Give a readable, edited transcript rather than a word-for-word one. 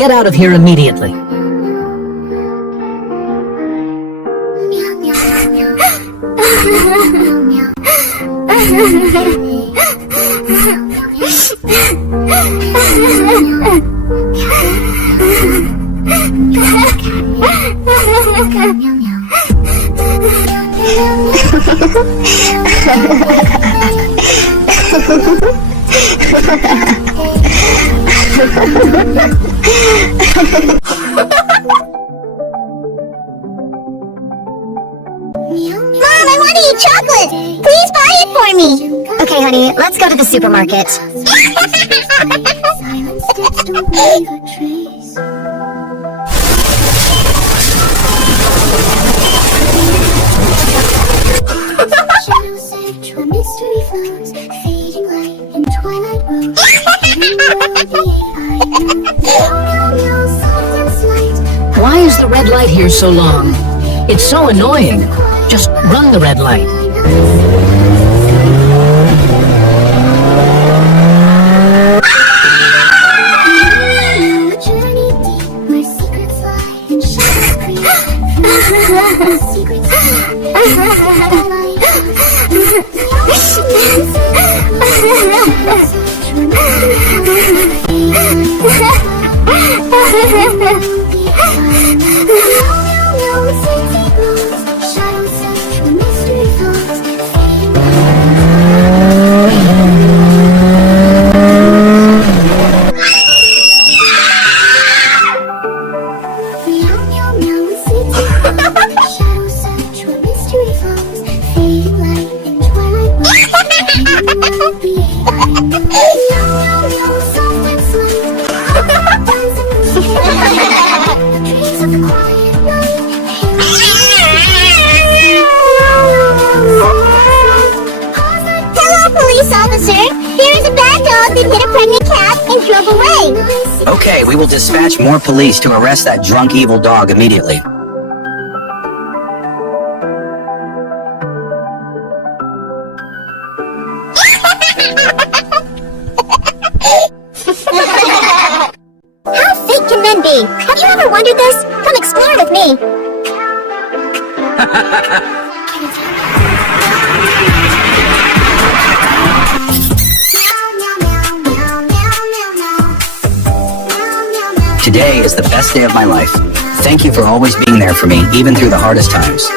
Get out of here immediately. Mom, I want to eat chocolate! Please buy it for me! Okay, honey, let's go to the supermarket. Why is the red light here so long? It's so annoying. Just run the red light. Okay, we will dispatch more police to arrest that drunk evil dog immediately. How fake can men be? Have you ever wondered this? Come explore with me. Today is the best day of my life. Thank you for always being there for me, even through the hardest times.